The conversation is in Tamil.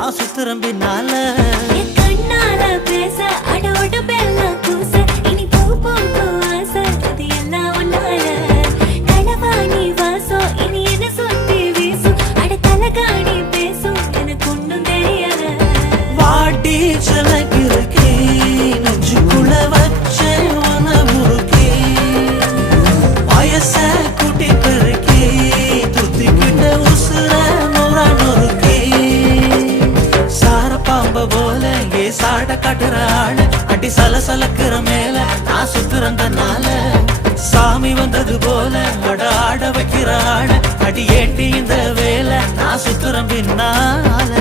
நான் சுத்துறேன் பின்னால. என் கண்ணால பேச அடோட பெல்லாம் கூச இனி பூ பூக்கும் ஆசை அது எல்லாம் உன்னால. களவாணி வாசம் இனி என்ன சுத்தி வீசும் அட தலகாணி பேசும் எனக்கு ஒன்றும் தெரியல. வாடி சிலகிருக்கே நெஞ்சுக்குள்ள வச்ச உனமுருக்கே வயச கூட்டி பெருக்கே துத்திக்கிட்ட உசுர நொற நொறுக்கே சார பாம்ப போல ஏ சாட காட்டுற ஆள அடி சலசலக்குற மேல நான் சுத்துறந்தனால சாமி வந்தது போல அட ஆட வைக்கிற ஆள அடி ஏட்டி இந்த வேலை நான் சுத்துறேன் பின்னால.